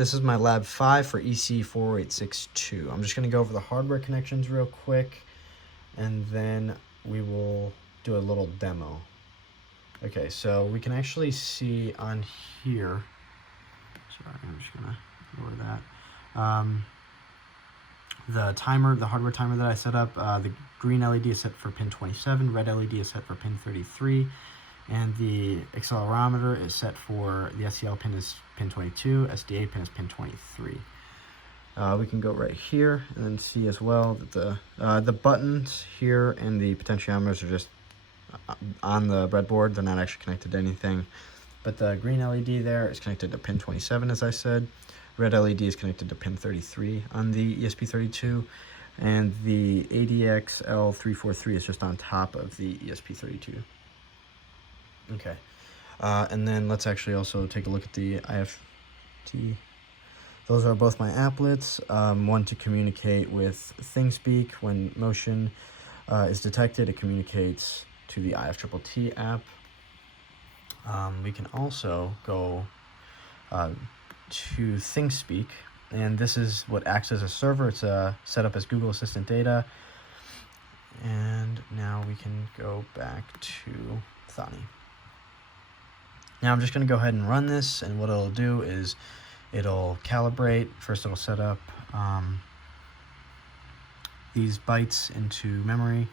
This is my LAB5 for ECE40862. I'm just going to go over the hardware connections real quick, and then we will do a little demo. Okay, so we can actually see on here, sorry, I'm just going to lower that. The timer, the hardware timer that I set up, the green LED is set for pin 27, red LED is set for pin 33, and the accelerometer is set for the SCL pin is pin 22, SDA pin is pin 23. We can go right here and then see as well that the buttons here and the potentiometers are just on the breadboard. They're not actually connected to anything. But the green LED there is connected to pin 27, as I said. Red LED is connected to pin 33 on the ESP32, and the ADXL343 is just on top of the ESP32. Okay, and then let's actually also take a look at the IFT. Those are both my applets, one to communicate with ThingSpeak. When motion is detected, it communicates to the IFTTT app. We can also go to ThingSpeak, and this is what acts as a server. It's set up as Google Assistant data. And now we can go back to Thani. Now I'm just going to go ahead and run this, and what it'll do is it'll calibrate. First it'll set up these bytes into memory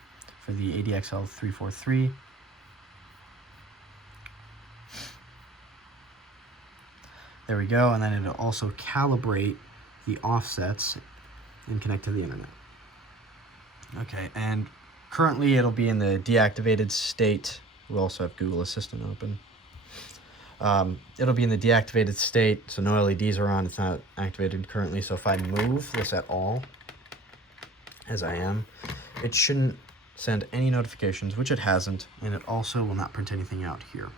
for the ADXL343. There we go, and then it'll also calibrate the offsets and connect to the internet. Okay, and currently it'll be in the deactivated state. We'll also have Google Assistant open. It'll be in the deactivated state, so no LEDs are on. It's not activated currently, so if I move this at all, as I am, it shouldn't send any notifications, which it hasn't, and it also will not print anything out here.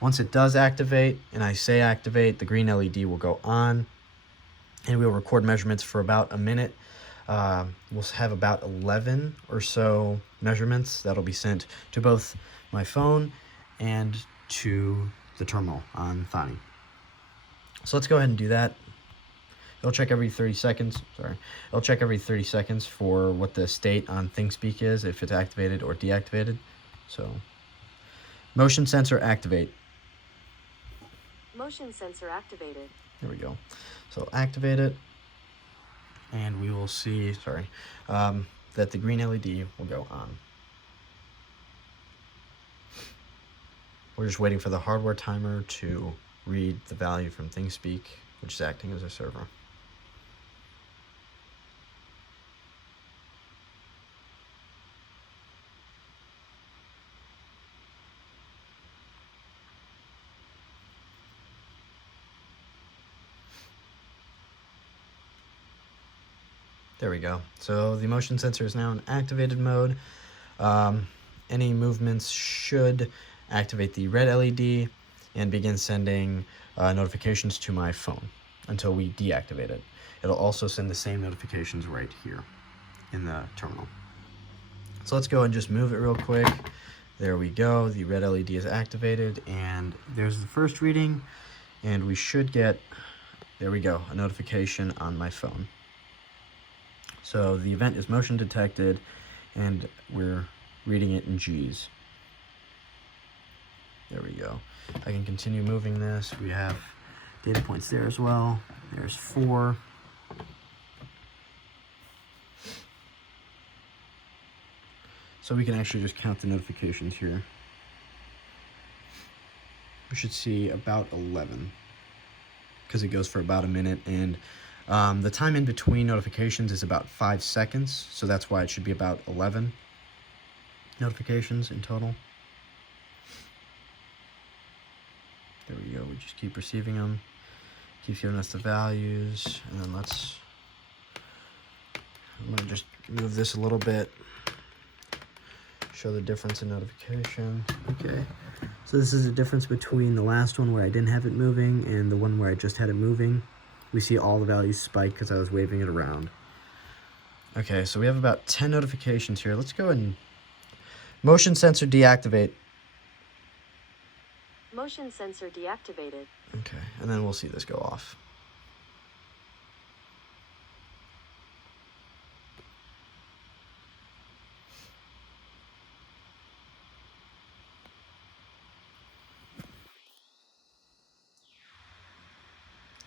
Once it does activate, and I say activate, the green LED will go on, and we'll record measurements for about a minute. We'll have about 11 or so measurements that'll be sent to both my phone and to the terminal on Thani. So let's go ahead and do that. It'll check every 30 seconds. It'll check every 30 seconds for what the state on ThingSpeak is, if it's activated or deactivated. So, motion sensor activate. Motion sensor activated. There we go. So activate it, and we will see, that the green LED will go on. We're just waiting for the hardware timer to read the value from ThingSpeak, which is acting as a server. There we go. So the motion sensor is now in activated mode. Any movements should activate the red LED and begin sending notifications to my phone until we deactivate it. It'll also send the same notifications right here in the terminal. So let's go and just move it real quick. There we go. The red LED is activated, and there's the first reading, and we should get, there we go, a notification on my phone. So the event is motion detected, and we're reading it in G's. There we go. I can continue moving this. We have data points there as well. There's 4. So we can actually just count the notifications here. We should see about 11, because it goes for about a minute, and the time in between notifications is about 5 seconds, so that's why it should be about 11 notifications in total. There we go. We just keep receiving them, keeps giving us the values, and then I'm gonna just move this a little bit, show the difference in notification. Okay, so this is the difference between the last one where I didn't have it moving and the one where I just had it moving. We see all the values spike because I was waving it around. Okay, so we have about 10 notifications here. Let's go and motion sensor deactivate. Motion sensor deactivated. Okay, and then we'll see this go off.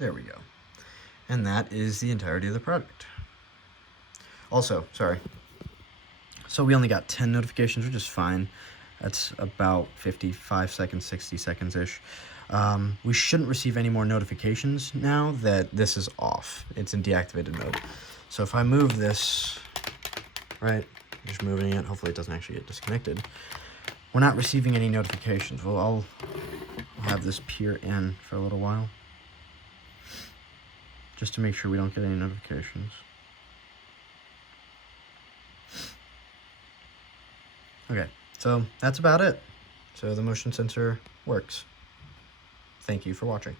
There we go. And that is the entirety of the product. Also, sorry. So we only got 10 notifications, which is fine. That's about 55 seconds, 60 seconds-ish. We shouldn't receive any more notifications now that this is off. It's in deactivated mode. So if I move this, right, just moving it, hopefully it doesn't actually get disconnected. We're not receiving any notifications. Well, I'll have this peer in for a little while, just to make sure we don't get any notifications. Okay, so that's about it. So the motion sensor works. Thank you for watching.